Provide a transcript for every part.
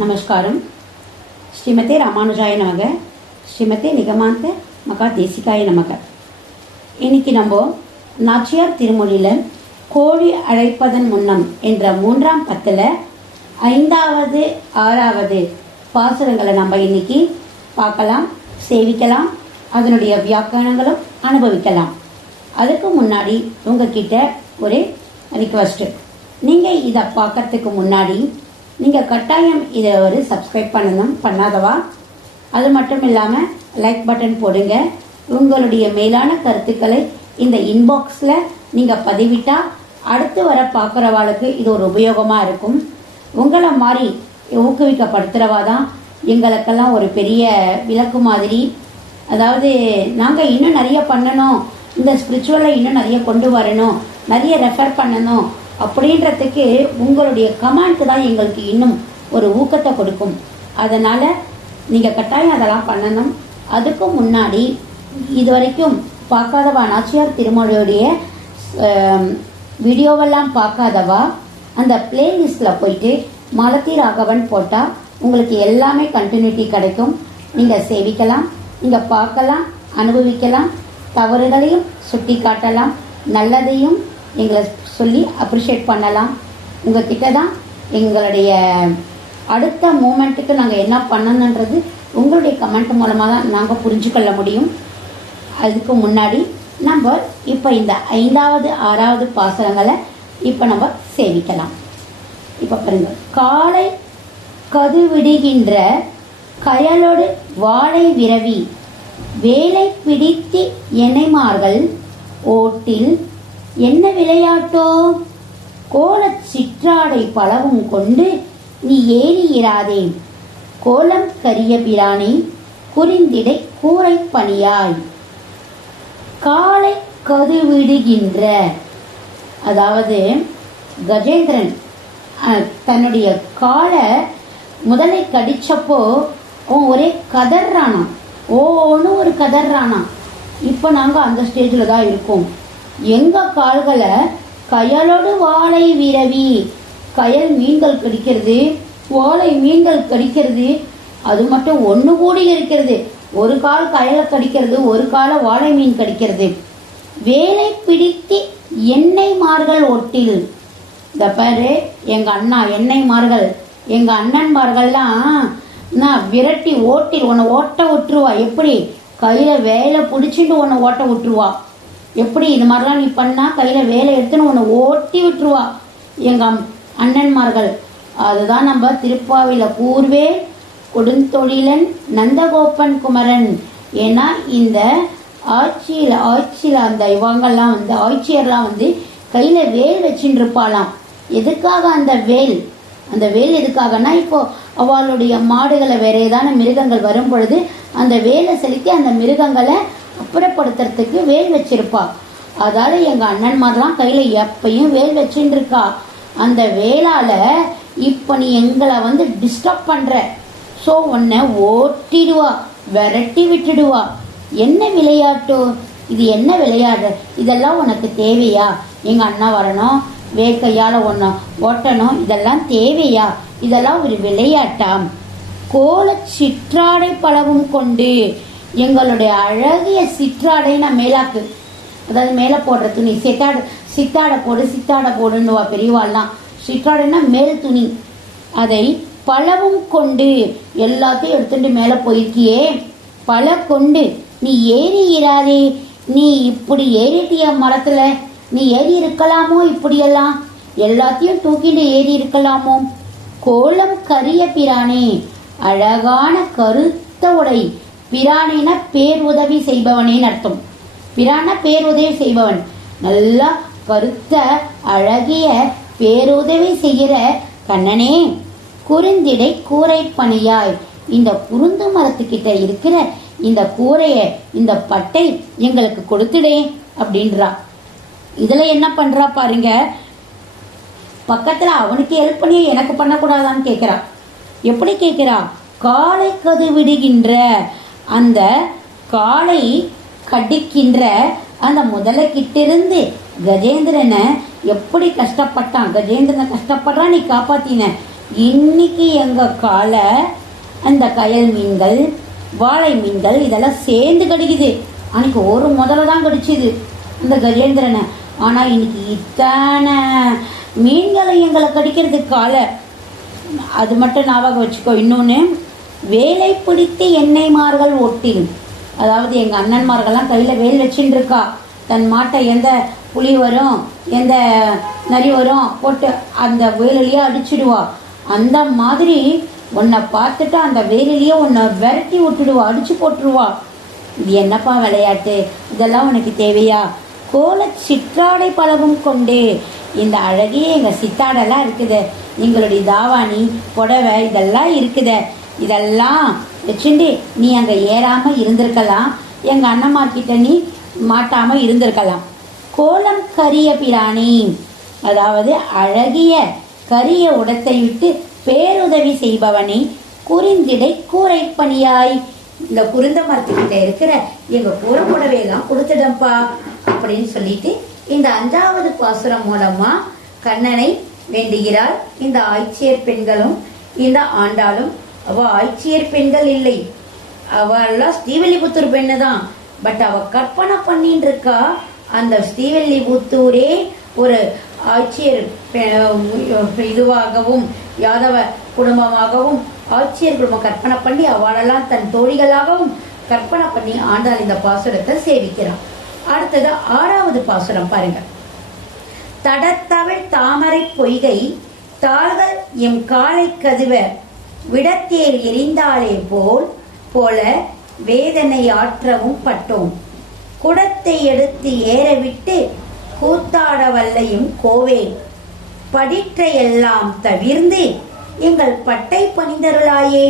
நமஸ்காரம். ஸ்ரீமதே ராமானுஜாய நமக. ஸ்ரீமதே நிகமாந்த மகா தேசிகாய நமக. இன்னைக்கு நம்ம நாச்சியார் திருமொழியில் கோழி அழைப்பதன் முன்னம் என்ற மூன்றாம் பத்தில் ஐந்தாவது ஆறாவது பாசுரங்களை நம்ம இன்னைக்கு பார்க்கலாம் சேவிக்கலாம் அதனுடைய வியாக்கரணங்களும் அனுபவிக்கலாம். அதுக்கு முன்னாடி உங்ககிட்ட ஒரு ரிக்வஸ்ட்டு நீங்கள் இதை பார்க்கறதுக்கு முன்னாடி நீங்கள் கட்டாயம் இதை ஒரு சப்ஸ்கிரைப் பண்ணணும் பண்ணாதவா? அது மட்டும் இல்லாமல் லைக் பட்டன் போடுங்க. உங்களுடைய மேலான கருத்துக்களை இந்த இன்பாக்ஸில் நீங்கள் பதிவிட்டால் அடுத்து வர பார்க்குறவாளுக்கு இது ஒரு உபயோகமாக இருக்கும். உங்களை மாதிரி ஊக்குவிக்கப்படுத்துகிறவா தான் எங்களுக்கெல்லாம் ஒரு பெரிய விளக்கு மாதிரி. அதாவது நாங்கள் இன்னும் நிறைய பண்ணணும். இந்த ஸ்பிரிச்சுவலை இன்னும் நிறைய கொண்டு வரணும். நிறைய ரெஃபர் பண்ணணும். அப்படின்றதுக்கு உங்களுடைய கமெண்ட் தான் எங்களுக்கு இன்னும் ஒரு ஊக்கத்தை கொடுக்கும். அதனால் நீங்கள் கட்டாயம் அதெல்லாம் பண்ணணும். அதுக்கு முன்னாடி இது வரைக்கும் பார்க்காதவா நாச்சியார் திருமொழியுடைய வீடியோவெல்லாம் பார்க்காதவா அந்த பிளேலிஸ்டில் போயிட்டு மலத்தி ராகவன் போட்டால் உங்களுக்கு எல்லாமே கண்டினியூட்டி கிடைக்கும். நீங்கள் சேவிக்கலாம் நீங்கள் பார்க்கலாம் அனுபவிக்கலாம் தவறுகளையும் சுட்டி காட்டலாம் நல்லதையும் எங்களை சொல்லி அப்ரிஷியேட் பண்ணலாம். உங்ககிட்ட தான் எங்களுடைய அடுத்த மூமெண்ட்டுக்கு நாங்கள் என்ன பண்ணணுன்றது உங்களுடைய கமெண்ட் மூலமாக தான் நாங்கள் புரிஞ்சுக்கொள்ள முடியும். அதுக்கு முன்னாடி நம்ம இப்போ இந்த ஐந்தாவது ஆறாவது பாசனங்களை இப்போ நம்ம சேவிக்கலாம் இப்போ பாருங்க. காலை கதுவிடுகின்ற கயலோடு வாழை விரவி வேலை பிடித்து எனைமார்கள் ஓட்டில் என்ன விளையாட்டோ? கோலச் சிற்றாடை பலவும் கொண்டு நீ ஏறி இராதே. கோலம் கரிய பிராணி குறிந்திடை கூரை பணியாய். காலை கதுவிடுகின்ற அதாவது கஜேந்திரன் தன்னுடைய காலை முதலை கடிச்சப்போ ஒரே கதர்றானா ஓன்னு ஒரு கதர்றானா இப்போ நாங்கள் அந்த ஸ்டேஜில் தான் இருக்கோம். எங்கள் கால்களை கயலோடு வாழை விரவி. கயல் மீன்கள் கடிக்கிறது வாழை மீன்கள் கடிக்கிறது. அது மட்டும் ஒன்று கூடி இருக்கிறது. ஒரு கால் கயலை கடிக்கிறது ஒரு கால வாழை மீன் கடிக்கிறது. வேலை பிடித்து எண்ணெய் மார்கள் ஒட்டில். இந்த பாரு எங்கள் அண்ணா எண்ணெய் மார்கள். எங்கள் அண்ணன்மார்கள்லாம் நான் விரட்டி ஓட்டில் உன்னை ஓட்ட விட்டுருவா. எப்படி? கையில் வேலை பிடிச்சிட்டு உன்னை ஓட்ட விட்டுருவா. எப்படி இது மாதிரிலாம் நீ பண்ணால் கையில் வேலை எடுத்துன்னு உன்னை ஓட்டி விட்டுருவா. எங்கள் அண்ணன்மார்கள். அதுதான் நம்ம திருப்பாவில கூர்வே கொடுந்தொழிலன் நந்தகோபன் குமரன். ஏன்னா இந்த ஆட்சியில் ஆட்சியில் அந்த இவங்கெல்லாம் வந்து ஆட்சியர்லாம் வந்து கையில் வேல் வச்சுட்டு இருப்பாளாம் எதுக்காக அந்த வேல்? அந்த வேல் எதுக்காகனா இப்போ அவளுடைய மாடுகளை வேற ஏதான மிருகங்கள் வரும் பொழுது அந்த வேலை செலுத்தி அந்த மிருகங்களை அப்புறப்படுத்துறதுக்கு வேல் வச்சிருப்பா. அதாவது எங்கள் அண்ணன் மாதிரிலாம் கையில் எப்பயும் வேல் வச்சுட்டு இருக்கா அந்த வேலால இப்போ நீ எங்களை வந்து டிஸ்டர்ப் பண்ணுற ஸோ உன்னை ஓட்டிடுவா விரட்டி விட்டுடுவா. என்ன விளையாட்டு? இது என்ன விளையாடு? இதெல்லாம் உனக்கு தேவையா? எங்கள் அண்ணா வரணும் வேர்க்கையால ஒன்று ஓட்டணும் இதெல்லாம் தேவையா? இதெல்லாம் ஒரு விளையாட்டாம். கோல சிற்றாடை பழவும் கொண்டு எங்களுடைய அழகிய சிற்றாடை நான் மேலாக்கு. அதாவது மேலே போடுற துணி. சித்தாடை சித்தாடை போடு சித்தாடை போடுன்னுவா பெரியவாள்லாம். சிற்றாடைன்னா மேல் துணி. அதை பழவும் கொண்டு எல்லாத்தையும் எடுத்துட்டு மேலே போயிருக்கியே. பல கொண்டு நீ ஏறி இராதே நீ இப்படி ஏறிட்டிய மரத்தில்? நீ ஏறி இருக்கலாமோ இப்படியெல்லாம்? எல்லாத்தையும் தூக்கிட்டு ஏறி இருக்கலாமோ கோலம் கரிய பிரானே. அழகான கருத்த உடை. பிரானேன பேர் உதவி செய்பவனேன்னு அர்த்தம். பிரான பேருதவி செய்பவன். நல்லா கருத்த அழகிய பேருதவி செய்கிற கண்ணனே குறுந்திடை கூரை பணியாய். இந்த குருந்து மரத்துக்கிட்ட இருக்கிற இந்த கூரைய இந்த பட்டை எங்களுக்கு கொடுத்துடே அப்படின்றா. இதில் என்ன பண்ணுறா பாருங்க. பக்கத்தில் அவனுக்கு ஹெல்ப் பண்ணி எனக்கு பண்ணக்கூடாதான்னு கேட்குறா எப்படி கேட்குறா காலை கது விடுகின்ற அந்த காலை கடிக்கின்ற அந்த முதலை கிட்டிருந்து கஜேந்திரனை எப்படி கஷ்டப்பட்டான்? கஜேந்திரனை கஷ்டப்படுறான் நீ காப்பாத்தின. இன்னைக்கு எங்க காலை அந்த கயல் மீன்கள் வாழை மீன்கள் இதெல்லாம் சேர்ந்து கடிக்குது. அன்னைக்கு ஒரு முதல்ல தான் கடிச்சுது அந்த கஜேந்திரனை. ஆனால் இன்னைக்கு இத்தனை மீன்களை எங்களை கடிக்கிறதுக்கு காலை அது மட்டும் ஞாபகம் வச்சுக்கோ. இன்னொன்று வேலை பிடித்து எண்ணெய்மார்கள் ஒட்டில் அதாவது எங்கள் அண்ணன்மார்கள்லாம் கையில் வேல் வச்சுட்டு இருக்கா தன் மாட்டை எந்த புலி வரும் எந்த நரி வரும் போட்டு அந்த வேலிலேயே அடிச்சிடுவா. அந்த மாதிரி உன்னை பார்த்துட்டு அந்த வேலிலேயே உன்னை விரட்டி விட்டுடுவா அடிச்சு போட்டுருவா. இது என்னப்பா விளையாட்டு? இதெல்லாம் உனக்கு தேவையா? கோல சிற்றாடை பழகும் கொண்டே. இந்த அழகிய எங்கள் சித்தாடெல்லாம் இருக்குது. எங்களுடைய தாவாணி புடவை இதெல்லாம் இருக்குது. இதெல்லாம் வச்சுண்டு நீ அங்கே ஏறாமல் இருந்திருக்கலாம். எங்கள் அண்ணம்மார்கிட்ட நீ மாட்டாமல் இருந்திருக்கலாம். கோலம் கரிய பிராணி. அதாவது அழகிய கரிய உடத்தை விட்டு பேருதவி செய்பவனே குறிந்திடை கூரைப்பணியாய். இந்த குருந்த மரத்துக்கிட்ட இருக்கிற எங்க கூரை புடவையெல்லாம் கொடுத்துடம்பா அப்படின்னு சொல்லிட்டு இந்த அஞ்சாவது பாசுரம் மூலமா கண்ணனை வேண்டுகிறார். இந்த ஆய்ச்சியர் பெண்களும் இந்த ஆண்டாளும் அவ ஆட்சியர் பெண்கள் இல்லை. அவெல்லாம் ஸ்ரீவில்லிபுத்தூர் பெண்ணு தான் பட் அவ கற்பனை பண்ணின்னு இருக்கா அந்த ஸ்ரீவில்லிபுத்தூரே ஒரு ஆட்சியர் பெ- இதுவாகவும் யாதவ குடும்பமாகவும் ஆட்சியர் குடும்பம் கற்பனை பண்ணி அவளெல்லாம் தன் தோழிகளாகவும் கற்பனை பண்ணி ஆண்டாள் இந்த பாசுரத்தை சேவிக்கிறான். அடுத்தது ஆறாவது பாசுரம் பாருங்க. தடத்தவள் தாமரை பொய்கை தாள்கள் எம் காலை கதுவ விடத்தேர் எரிந்தாலே போல் போல வேதனை ஆற்றவும் பட்டோம். குடத்தை எடுத்து ஏறவிட்டு கூத்தாட வல்லையும் கோவே. படிற்றையெல்லாம் தவிர்ந்து எங்கள் பட்டை பணிந்தருளாயே.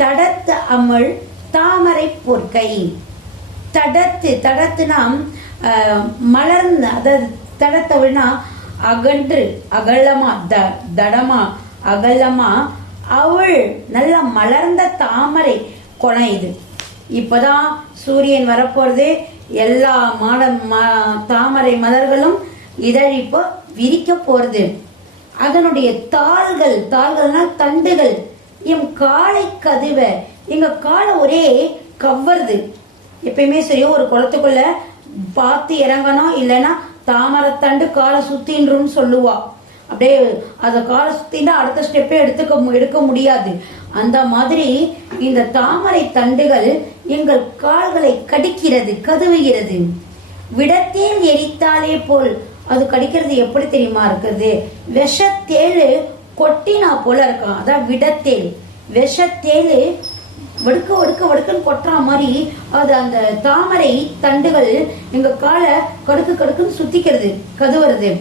தடத்து அமள் தாமரை பொற்கை. தடத்து தடத்துனா மலர்ந்த அதாவது தடத்தவிழ்னா அகன்று அகலமா த தடமா அகலமா அவள் நல்ல மலர்ந்த தாமரை குணம் இது. இப்பதான் சூரியன் வரப்போறது. எல்லா மாட தாமரை மலர்களும் இதழிப்போ விரிக்க போறது. அதனுடைய தாள்கள் தாள்கள்னா தண்டுகள். எம் காலை கதுவ. எங்க காலை ஒரே கவ்வருது எப்பயுமே சரி ஒரு குளத்துக்குள்ள பார்த்து இறங்கணும் இல்லைன்னா தாமரை தண்டு காலை சுத்தின்றும் சொல்லுவா. அப்படியே அதை காலை சுத்தினா அடுத்த ஸ்டெப்பே எடுத்துக்க மு- எடுக்க முடியாது. அந்த மாதிரி இந்த தாமரை தண்டுகள் எங்கள் கால்களை கடிக்கிறது கதுவுகிறது. விடத்தேல் எரித்தாலே போல் அது கடிக்கிறது எப்படி தெரியுமா இருக்குது? விஷத்தேழு கொட்டினா போல இருக்கான் அதான் விடத்தேல். விஷத்தேழு வடுக்க வடுக்க வடுக்குன்னு கொட்டுற மாதிரி அது அந்த தாமரை தண்டுகள் எங்க காலை கடுக்கு கடுக்குன்னு சுத்திக்கிறது கதுவுறது.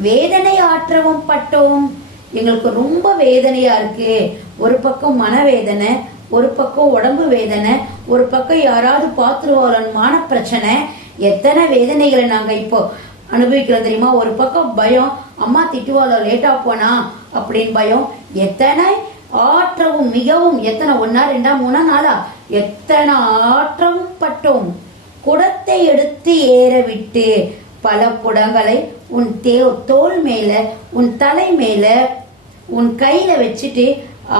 வேதனை ஆற்றவும் பட்டோம். எங்களுக்கு ரொம்ப வேதனையா இருக்கு. ஒரு பக்கம் மனவேதனை ஒரு பக்கம் உடம்பு வேதனை ஒரு பக்கம் யாராவது பாத்துருவாளன் மான பிரச்சனை எத்தனை வேதனைகளை நாங்க இப்போ அனுபவிக்கிறோம் தெரியுமா? ஒரு பக்கம் பயம் அம்மா திட்டுவாளோ லேட்டா போனா? அப்படின்னு பயம். எத்தனை ஆற்றவும் மிகவும் எத்தனை ஒன்னா ரெண்டா மூணா நாளா? எத்தனை ஆற்றவும் பட்டோம். குடத்தை எடுத்து ஏற விட்டு பல குடங்களை உன் தே தோல் மேல உன் தலை மேல உன் கையில வச்சுட்டு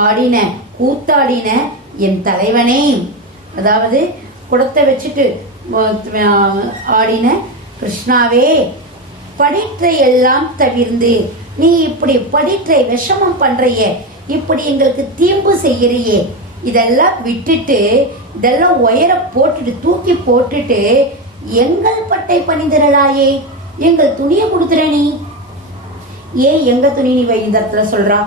ஆடின கூத்தாடின என் தலைவனே. அதாவது குடத்தை வச்சுட்டு ஆடின கிருஷ்ணாவே படிற்றை எல்லாம் தவிர்ந்து நீ இப்படி படிற்றை விஷமம் பண்றையே இப்படி எங்களுக்கு தீம்பு செய்யறியே. இதெல்லாம் விட்டுட்டு இதெல்லாம் உயர போட்டுட்டு தூக்கி போட்டுட்டு எங்கள் பட்டை பணிந்திரலாயே எங்கள் துணியை கொடுத்துற நீ. ஏன் எங்க துணி நீ வை இந்த இடத்துல சொல்றா?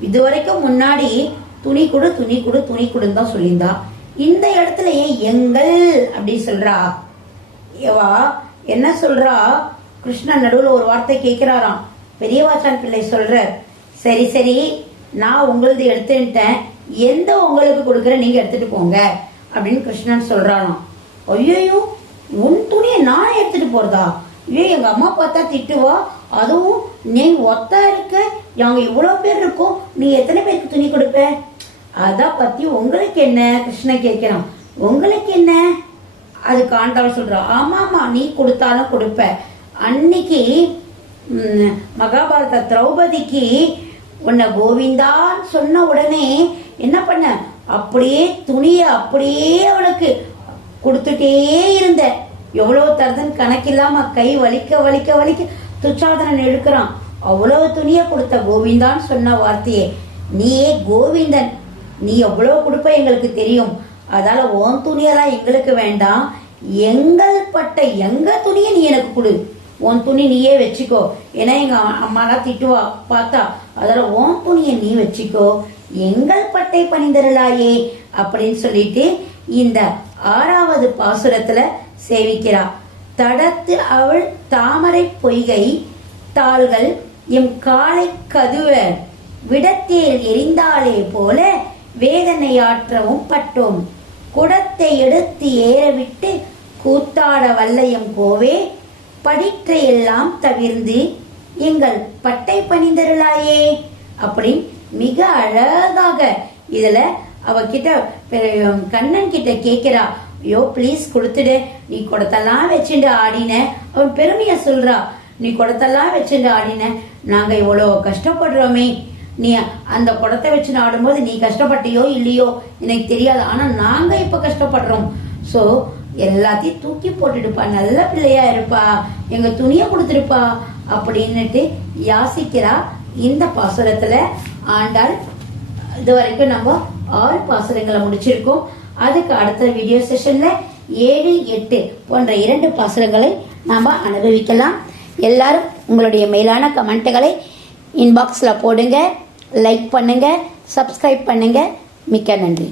இதுவரைக்கும் முன்னாடி துணி கொடு துணி கொடு துணி கொடுன்னு தான் சொல்லியிருந்தா. இந்த இடத்துல ஏன் எங்கள் அப்படி சொல்றா. ஏவா என்ன சொல்றா? கிருஷ்ணன் நடுவுல ஒரு வார்த்தை கேட்கிறாராம். பெரியவாச்சான் பிள்ளை சொல்ற சரி சரி நான் உங்களது எடுத்துட்டேன். எந்த உங்களுக்கு கொடுக்குற நீங்க எடுத்துட்டு போங்க அப்படின்னு கிருஷ்ணன் சொல்றாராம். ஐயோ உன் துணியை நானே எடுத்துட்டு போறதா? ஐயோ எங்கள் அம்மா பார்த்தா திட்டுவா? அதுவும் நீ ஒத்தா இருக்க அவங்க இவ்வளோ பேர் இருக்கோம் நீ எத்தனை பேருக்கு துணி கொடுப்ப? அதை பற்றி உங்களுக்கு என்ன? கிருஷ்ணன் கேட்கிறான். உங்களுக்கு என்ன? அதுக்கு ஆண்டாள் சொல்கிறான் ஆமாம் ஆமாம் நீ கொடுத்தாலும் கொடுப்ப. அன்னைக்கு மகாபாரத திரௌபதிக்கு உன்னை கோவிந்தான்னு சொன்ன உடனே என்ன பண்ண? அப்படியே துணியை அப்படியே அவளுக்கு கொடுத்துட்டே இருந்த. எவ்வளவு தருதுன்னு கணக்கில்லாம கை வலிக்க வலிக்க வலிக்க துச்சாதனன் எடுக்கிறான் அவ்வளவு துணியை கொடுத்த கோவிந்தான்னு சொன்ன வார்த்தையே. நீயே கோவிந்தன். நீ எவ்வளவு கொடுப்ப எங்களுக்கு தெரியும். அதால உன் துணியெல்லாம் எங்களுக்கு வேண்டாம். எங்கள் பட்ட எங்க துணியை நீ எனக்கு கொடு. உன் துணி நீயே வச்சுக்கோ. ஏன்னா எங்க அம்மாலாம் திட்டுவா பார்த்தா அதால உன் துணியை நீ வச்சுக்கோ. எங்கள் பட்டை பணிந்தருளாயே. அப்படின்னு சொல்லிட்டு இந்த ஆறாவது பாசுரத்துல சேவிக்கிறார் தடத்து அவள் தாமரை பொய்கை தாள்கள் எம் காலை கதுவ விடத்தேல் எரிந்தாலே போல வேதனையாற்றவும் பட்டோம். குடத்தை எடுத்து ஏறவிட்டு கூத்தாட வல்லையம் கோவே படிற்றையெல்லாம் தவிர்ந்து எங்கள் பட்டை பணிந்தருளாயே. அப்படின்னு மிக அழகாக இதுல அவகிட்ட கண்ணன் கிட்ட கேட்கிறா. ஐயோ ப்ளீஸ் கொடுத்துடு. நீ குடத்தெல்லாம் வச்சுட்டு ஆடின. அவன் பெருமையை சொல்றா. நீ குடத்தெல்லாம் வச்சுட்டு ஆடின. நாங்கள் இவ்வளோ கஷ்டப்படுறோமே. நீ அந்த குடத்தை வச்சு ஆடும்போது நீ கஷ்டப்பட்டியோ இல்லையோ எனக்கு தெரியாது. ஆனால் நாங்கள் இப்போ கஷ்டப்படுறோம். ஸோ எல்லாத்தையும் தூக்கி போட்டுடுப்பா. நல்ல பிள்ளையா இருப்பா. எங்க துணியை கொடுத்துருப்பா அப்படின்னுட்டு யாசிக்கிறா. இந்த பாசுரத்தில் ஆண்டாள் இது வரைக்கும் நம்ம ஆறு பாசுரங்களை முடிச்சிருக்கோம். அதுக்கு அடுத்த வீடியோ செஷன்ல ஏழு எட்டு போன்ற இரண்டு பாசுரங்களை நாம் அனுபவிக்கலாம். எல்லாரும் உங்களுடைய மேலான கமெண்ட்டுகளை இன்பாக்ஸில் போடுங்க லைக் பண்ணுங்க சப்ஸ்கிரைப் பண்ணுங்க. மிக்க நன்றி.